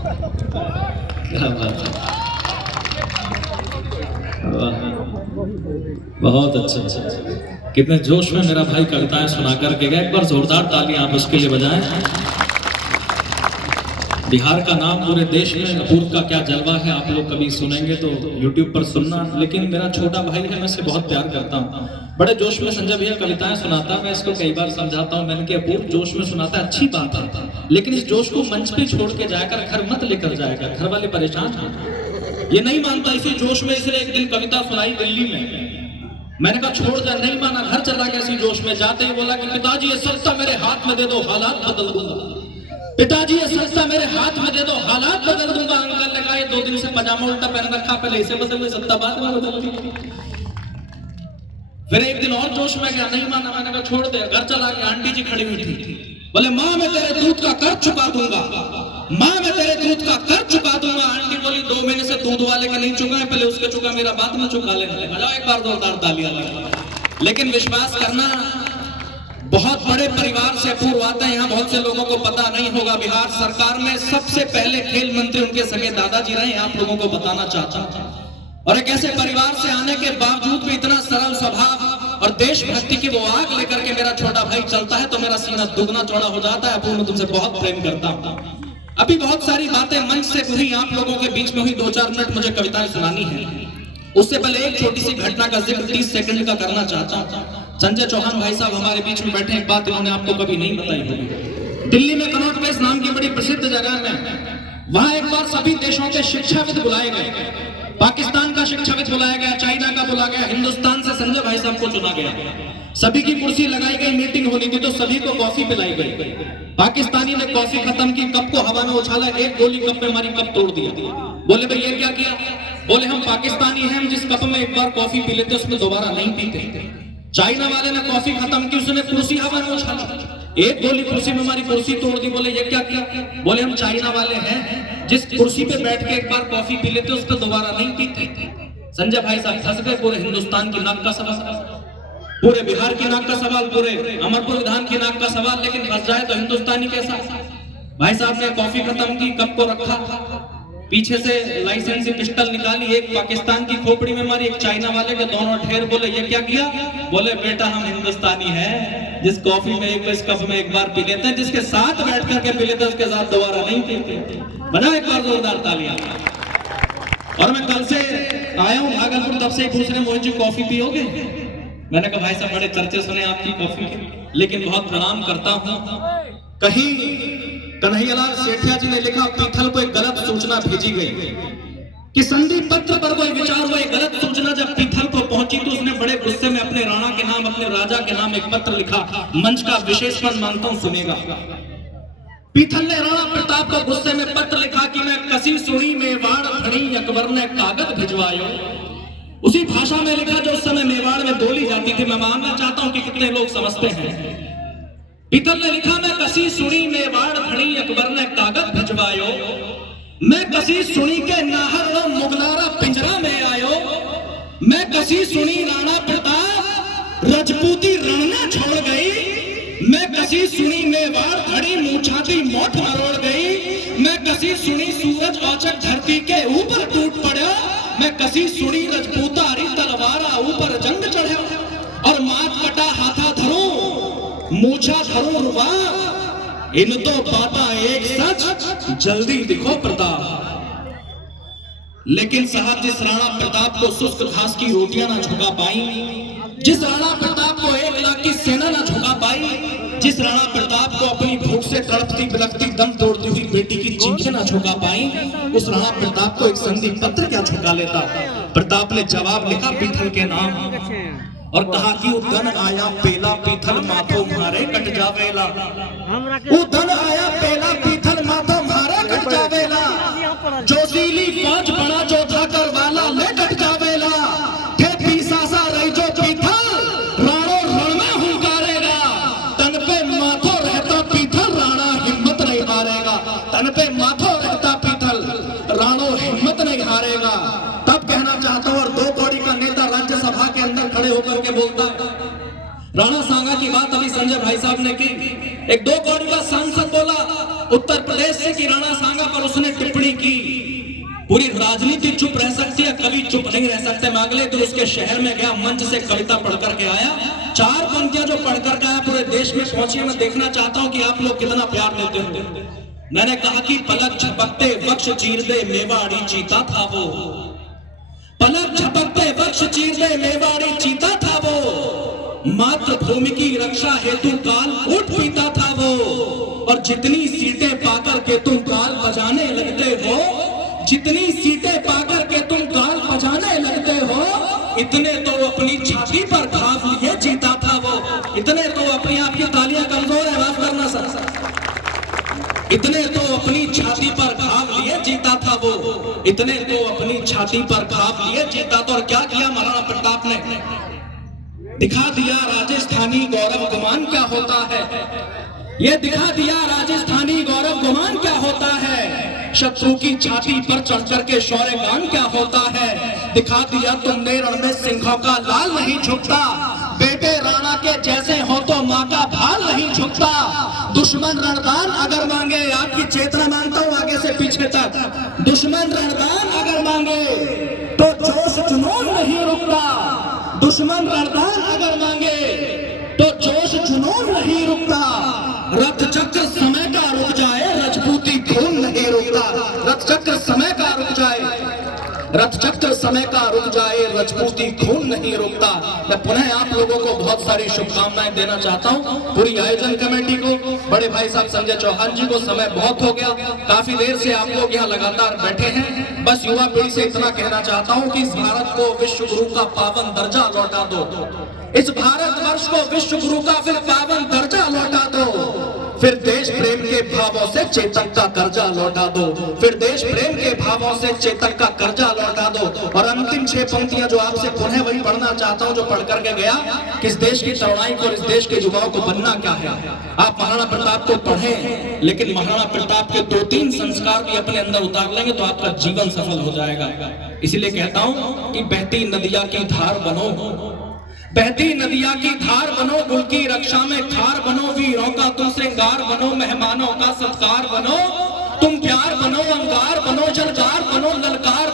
क्या बात है, बहुत अच्छा। कितने जोश में मेरा भाई कविताएं सुना करके गया। एक बार जोरदार तालियां आप उसके लिए बजाएं। बिहार का नाम पूरे देश में, अपूर्व का क्या जलवा है, आप लोग कभी सुनेंगे तो YouTube पर सुनना। लेकिन मेरा छोटा भाई है, मैं इससे बहुत प्यार करता हूँ। बड़े जोश में संजय भैया कविताएं सुनाता है, मैं इसको कई बार समझाता हूँ। मैंने कि अपूर्व जोश में सुनाता है, अच्छी बात है, लेकिन इस जोश को मंच पे छोड़ के जाकर घर मत लेकर जाएगा, घर वाले परेशान हैं। ये नहीं मानता, इसी जोश में इसने एक दिन कविता सुनाई दिल्ली में। मैंने कहा छोड़ जा, नहीं माना, घर चला गया इसी जोश में। जाते ही बोला कि पिताजी ये सस्ता मेरे हाथ में दे दो, हालात बदल दूंगा। पिताजी ये सस्ता मेरे हाथ में दे दो, हालात बदल दूंगा। अंकल ने कहा ये 2 दिन से पजामा उल्टा पहन रखा, पहले इसे बदल दे, सत्ता बाद में बदल दी। फिर एक दिन और जोश में गया, नहीं माना, मैंने कहा छोड़ दे। घर चला गया, आंटी जी खड़ी हुई थी, बोले माँ मैं तेरे दूध का कर्ज चुका दूंगा, माँ मैं तेरे दूध का कर्ज चुका दूंगा। आंटी बोली 2 महीने से दूध वाले के नहीं चुका है, पहले उसके चुका, मेरा बाद में चुका लेने। बजाओ एक बार जोरदार तालियां लगा। लेकिन विश्वास करना, बहुत बड़े परिवार से अपूर्व आते हैं। यहाँ बहुत से लोगों को पता नहीं होगा, बिहार सरकार में सबसे पहले खेल मंत्री उनके सगे दादाजी रहे, आप लोगों को बताना चाहता हूँ। और एक ऐसे परिवार से आने के बावजूद भी इतना सरल स्वभाव और देशभक्ति की वो आग लेकर के मेरा छोटा भाई चलता है तो मेरा सीना दुगना चौड़ा हो जाता है। अपूर्व, मैं तुमसे बहुत प्रेम करता हूँ। अभी बहुत सारी बातें मंच से हुई, आप लोगों के बीच में हुई। 2-4 मिनट मुझे कविताएं सुनानी है। उससे पहले एक छोटी सी घटना का जिक्र 30 सेकंड का करना चाहता हूँ। संजय चौहान भाई साहब हमारे बीच में बैठे, एक बात इन्होंने आपको कभी नहीं बताई होगी। दिल्ली में कनॉट प्लेस नाम की बड़ी प्रसिद्ध जगह में, वहां एक बार सभी देशों के शिक्षाविद बुलाए गए। पाकिस्तान का शिक्षाविद बुलाया गया, चाइना का बुलाया गया, हिंदुस्तान से संजय भाई साहब को चुना गया। सभी की कुर्सी लगाई गई, मीटिंग होनी थी तो सभी को कॉफी पिलाई गई। पाकिस्तानी ने कॉफी खत्म की, कप को हवा में उछाला, एक गोली कप में मारी, कप तोड़ दिया। बोले भाई ये क्या किया? बोले हम पाकिस्तानी हैं, हम जिस कप में एक बार कॉफी पी लेते उसमें दोबारा नहीं पीते। चाइना वाले ने कॉफी खत्म की, उसने कुर्सी हवा में उछाला, एक गोली कुर्सी में मारी, कुर्सी तोड़ दी। बोले ये क्या किया? बोले हम चाइना वाले हैं, जिस कुर्सी पे बैठ के एक बार कॉफी पी लेते उस पर दोबारा नहीं पीते। संजय भाई साहब फंस गए। पूरे हिंदुस्तान की नाक का सवाल, पूरे बिहार की नाक का सवाल, पूरे अमरपुर विधान की नाक का सवाल, लेकिन फंस जाए तो हिंदुस्तानी कैसा? भाई साहब ने कॉफी खत्म की, कप को रखा, पीछे से लाइसेंसी पिस्टल निकाली, एक पाकिस्तान की खोपड़ी में मारी, एक चाइना वाले के दोनों ढेर। बोले ये क्या किया? बोले बेटा हम हिंदुस्तानी हैं, जिस कॉफी में इस कप में एक बार पी लेते हैं, जिसके साथ बैठ करके पी लेते हैं उसके साथ दोबारा नहीं पीते। बजाओ एक बार जोरदार तालियां। और मैं कल से आया हूँ भागलपुर, तब से पूछ रहे मोहित जी कॉफी पियोगे? मैंने कहा भाई साहब बड़े चर्चे सुने आपकी कॉफी के, लेकिन बहुत प्रणाम करता हूँ। कहीं कन्हैयालाल सेठिया जी ने लिखा, पीथल को एक गलत सूचना भेजी गई कि संधि पत्र पर कोई विचार हुआ। गलत सूचना जब पीथल को पहुंची तो उसने बड़े गुस्से में अपने राणा के नाम, अपने राजा के नाम एक पत्र लिखा। मंच का विशेषण मानता हूं, सुनेगा। पीथल ने राणा प्रताप को गुस्से में पत्र लिखा कि मैं कसी सुनी मेवाड़ खड़ी अकबर ने कागज भिजवायो। उसी भाषा में लिखा जो उस समय मेवाड़ में बोली जाती थी। मैं मानना चाहता हूं कि कितने लोग समझते हैं। पीथल ने लिखा मैं कसी सुनी मेवाड़ खड़ी अकबर ने कागज भिजवायो, मैं कसी सुनी के नाहर मुगलारा पिंजरा में आयो, मैं कसी सुनी राणा प्रताप रजपूती रणना छोड़ गई, मैं कसी सुनी मेवाड़ खड़ी मूछाती मोठ मरोड़ गई, मैं कसी सुनी सूरज औचक धरती के ऊपर टूट पड़ा, मैं कसी सुनी रजपूतारी तलवारा ऊपर जंग चढ़ा, और मात कटा हाथा धरो मूछा धरो रुबा, इन तो बाता एक सच जल्दी दिखो प्रताप। लेकिन साहब जिस राणा प्रताप को शुष्क घास की रोटियां ना झुका पाई, जिस राणा प्रताप को 1 लाख की सेना ना झुका पाई, जिस राणा प्रताप को अपनी भूख से तड़पती बिलखती दम तोड़ती हुई बेटी की चीखें ना झुका पाई, उस राणा प्रताप को एक संधि पत्र क्या झुका लेता। प्रताप ने जवाब लिखा पीथल के नाम और कहा कि उदन आया पेला पीथल माथो मारे कट जावेला, उदन आया पेला पीथल माथो मारे कट जावेला, जोशीली फौज बड़ा जो था करवाला ले कट जावेला, थे पीसासा रही जो पीथल राणो रण में हुंकारेगा, तन पे माथो रहता पीथल राणा हिम्मत नहीं हारेगा, तन पे माथो रहता पीथल राणो हिम्मत नहीं हारेगा। तब कहना चाहता हूं, और 2 कौड़ी का नेता राज्यसभा के अंदर खड़े होकर के बोलता है। राणा सांगा की बात अभी संजय भाई साहब ने की। एक 2 कौड़ी का सांसद बोला उत्तर प्रदेश से कि राणा सांगा पर उसने टिप्पणी पूरी राजनीति चुप रह सकती है, कभी चुप नहीं रह सकते। मैं अगले दिन उसके शहर में गया, मंच से कविता पढ़ करके आया, 4 पंक्तियां जो पढ़ करके आया पूरे देश में पहुंची है। मैं देखना चाहता हूं कि आप लोग कितना प्यार देते हो। मैंने कहा कि पलक झपकते वक्ष चीर दे मेवाड़ी चीता था वो, पलक झपकते वक्ष चीर दे मेवाड़ी चीता था वो, मातृभूमि की रक्षा हेतु काल उठ पीता था वो, और जितनी सीटें पाकर के तुम काल बजाने लगते हो, जितनी सीटें पाकर के तुम काल बजाने लगते हो, इतने तो अपनी छाती पर घाव लिए जीता था वो। इतने तो अपनी, आपकी तालियां कमजोर है, माफ करना सर, इतने तो अपनी छाती पर घाव लिए जीता था वो, इतने तो अपनी छाती पर घाव लिए जीता था। और क्या किया महाराणा प्रताप ने, दिखा दिया राजस्थानी गौरव गुमान क्या होता है, ये दिखा दिया राजस्थानी गौरव गुमान क्या होता है, शत्रु की छाती पर चढ़ करके शौर्य गान क्या होता है, दिखा दिया तुमने रण में सिंहों का लाल नहीं झुकता, बेटे राणा के जैसे हो तो माँ का भाल नहीं झुकता, दुश्मन रणदान अगर मांगे, आपकी चेतना मांगता हूं आगे से पीछे तक, दुश्मन रणदान अगर मांगे तो जोश जुनून नहीं रुकता, दुश्मन रणदान अगर मांगे तो जोश जुनून नहीं रुकता, रथ चक्र समय का रुक जाए रजपूती खून नहीं रुकता, रथ चक्र समय का रुक जाए, रथ चक्र समय का रुक जाए रजपूती खून नहीं रुकता। मैं पुनः आप लोगों को बहुत सारी शुभकामनाएं देना चाहता हूं, पूरी आयोजन कमेटी को, बड़े भाई साहब संजय चौहान जी को। समय बहुत हो गया, काफी देर से आप लोग यहाँ लगातार बैठे हैं। बस युवा पीढ़ी से इतना कहना चाहता हूँ कि इस भारत को विश्व गुरु का पावन दर्जा लौटा दो, इस भारतवर्ष को विश्व गुरु का फिर पावन दर्जा लौटा दो, फिर देश प्रेम के भावों से चेतक का कर्जा लौटा दो, फिर देश प्रेम के भावों से चेतक का कर्जा लौटा दो। और अंतिम 6 पंक्तियां जो आपसे पुनः वही पढ़ना चाहता हूं जो पढ़ करके गया कि इस देश की तरुणाई को और इस देश के युवाओं को बनना क्या है। आप महाराणा प्रताप को पढ़ें, लेकिन महाराणा प्रताप के 2-3 संस्कार भी अपने अंदर उतार लेंगे तो आपका जीवन सफल हो जाएगा। इसीलिए कहता हूं कि बहती नदिया की धार बनो, बहती नदिया की धार बनो, कुल की रक्षा में खार बनो, वीरों का तुम श्रृंगार बनो, मेहमानों का सत्कार बनो, तुम प्यार बनो, अंगार बनो, जलगार बनो, ललकार